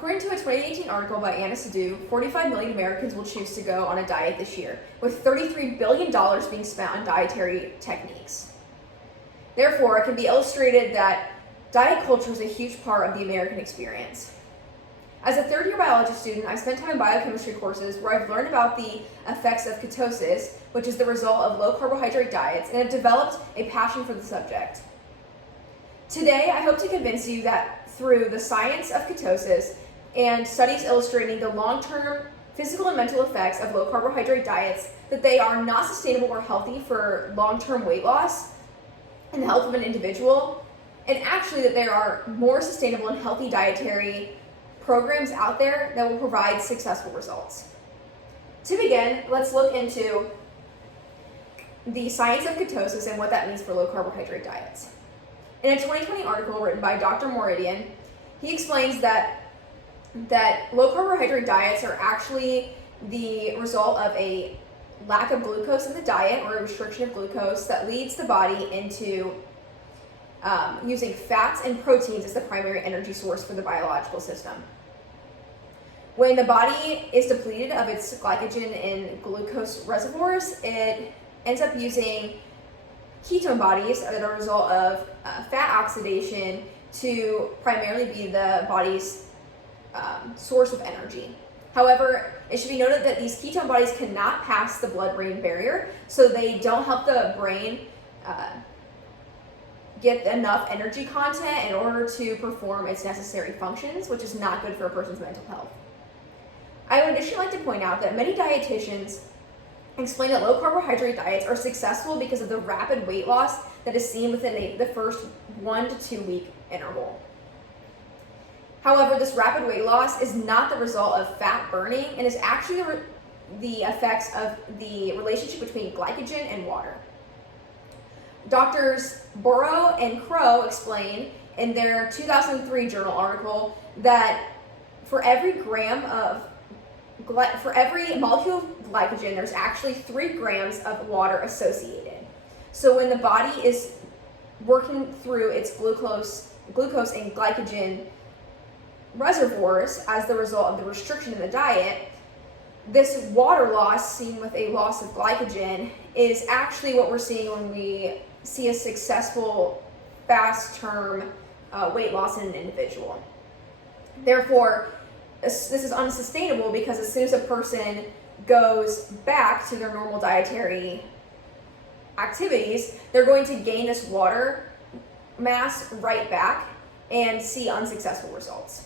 According to a 2018 article by Anna Sadu, 45 million Americans will choose to go on a diet this year, with $33 billion being spent on dietary techniques. Therefore, it can be illustrated that diet culture is a huge part of the American experience. As a third-year biology student, I spent time in biochemistry courses where I've learned about the effects of ketosis, which is the result of low-carbohydrate diets, and have developed a passion for the subject. Today, I hope to convince you that through the science of ketosis and studies illustrating the long-term physical and mental effects of low-carbohydrate diets, that they are not sustainable or healthy for long-term weight loss and the health of an individual, and actually that there are more sustainable and healthy dietary programs out there that will provide successful results. To begin, let's look into the science of ketosis and what that means for low-carbohydrate diets. In a 2020 article written by Dr. Mouradian, he explains that low-carbohydrate diets are actually the result of a lack of glucose in the diet, or a restriction of glucose, that leads the body into using fats and proteins as the primary energy source for the biological system. When the body is depleted of its glycogen and glucose reservoirs, it ends up using ketone bodies that are a result of fat oxidation to primarily be the body's source of energy. However, it should be noted that these ketone bodies cannot pass the blood-brain barrier, so they don't help the brain get enough energy content in order to perform its necessary functions, which is not good for a person's mental health. I would additionally like to point out that many dietitians explain that low-carbohydrate diets are successful because of the rapid weight loss that is seen within the first 1 to 2 week interval. However, this rapid weight loss is not the result of fat burning and is actually the effects of the relationship between glycogen and water. Doctors Burrow and Crow explain in their 2003 journal article that for every molecule of glycogen, there's actually 3 grams of water associated. So when the body is working through its glucose and glycogen reservoirs as the result of the restriction in the diet, this water loss seen with a loss of glycogen is actually what we're seeing when we see a successful fast-term weight loss in an individual. Therefore, this is unsustainable because as soon as a person goes back to their normal dietary activities, they're going to gain this water mass right back and see unsuccessful results.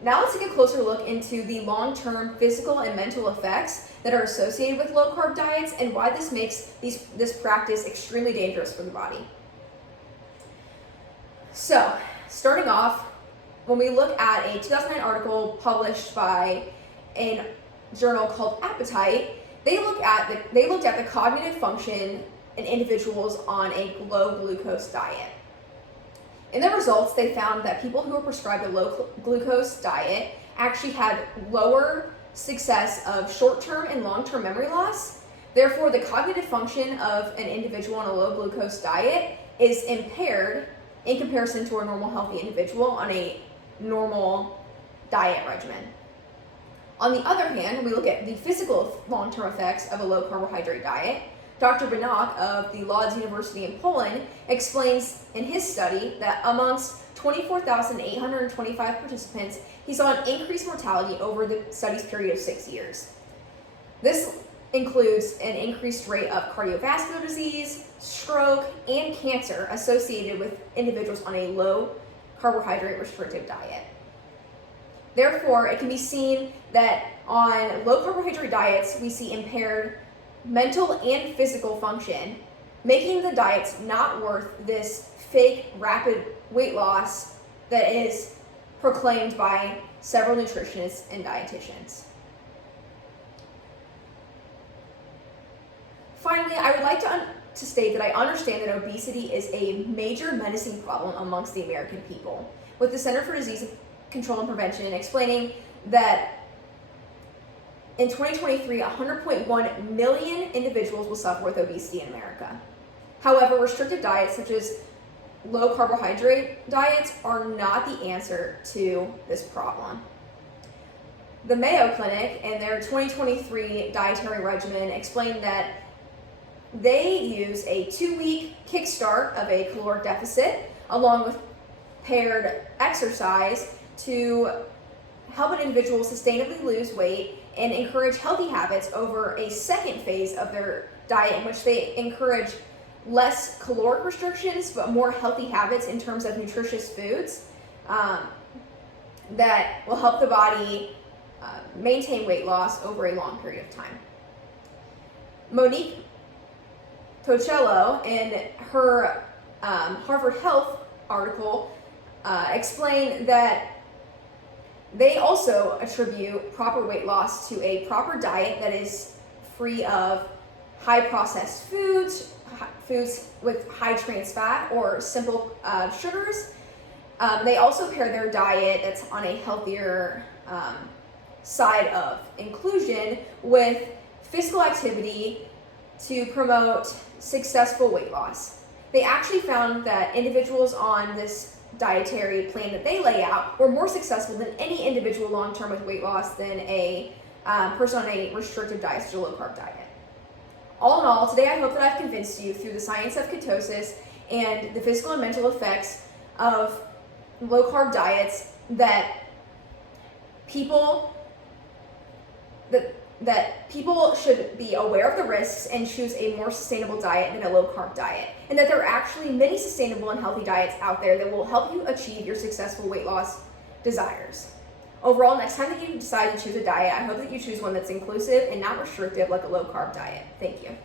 Now let's take a closer look into the long-term physical and mental effects that are associated with low-carb diets and why this makes this practice extremely dangerous for the body. So, starting off, when we look at a 2009 article published by a journal called Appetite, they looked at the cognitive function in individuals on a low glucose diet. In the results, they found that people who were prescribed a low glucose diet actually had lower success of short-term and long-term memory loss. Therefore, the cognitive function of an individual on a low glucose diet is impaired in comparison to a normal healthy individual on a normal diet regimen. On the other hand, when we look at the physical long-term effects of a low carbohydrate diet, Dr. Banach of the Lodz University in Poland explains in his study that amongst 24,825 participants, he saw an increased mortality over the study's period of 6 years. This includes an increased rate of cardiovascular disease, stroke, and cancer associated with individuals on a low carbohydrate restrictive diet. Therefore, it can be seen that on low carbohydrate diets, we see impaired mental and physical function, making the diets not worth this fake rapid weight loss that is proclaimed by several nutritionists and dietitians. Finally, I would like to state that I understand that obesity is a major menacing problem amongst the American people, with the Center for Disease Control and Prevention explaining that in 2023, 100.1 million individuals will suffer with obesity in America. However, restrictive diets such as low carbohydrate diets are not the answer to this problem. The Mayo Clinic, in their 2023 dietary regimen, explained that they use a 2-week kickstart of a caloric deficit along with paired exercise to help an individual sustainably lose weight and encourage healthy habits over a second phase of their diet in which they encourage less caloric restrictions but more healthy habits in terms of nutritious foods that will help the body maintain weight loss over a long period of time. Monique Tocello, in her Harvard Health article, explained that they also attribute proper weight loss to a proper diet that is free of high processed foods, foods with high trans fat or simple sugars. They also pair their diet that's on a healthier side of inclusion with physical activity to promote successful weight loss. They actually found that individuals on this dietary plan that they lay out were more successful than any individual long-term with weight loss than a person on a restrictive diet, such as a low-carb diet. All in all, today I hope that I've convinced you through the science of ketosis and the physical and mental effects of low-carb diets that people should be aware of the risks and choose a more sustainable diet than a low-carb diet, and that there are actually many sustainable and healthy diets out there that will help you achieve your successful weight loss desires. Overall, next time that you decide to choose a diet, I hope that you choose one that's inclusive and not restrictive like a low-carb diet. Thank you.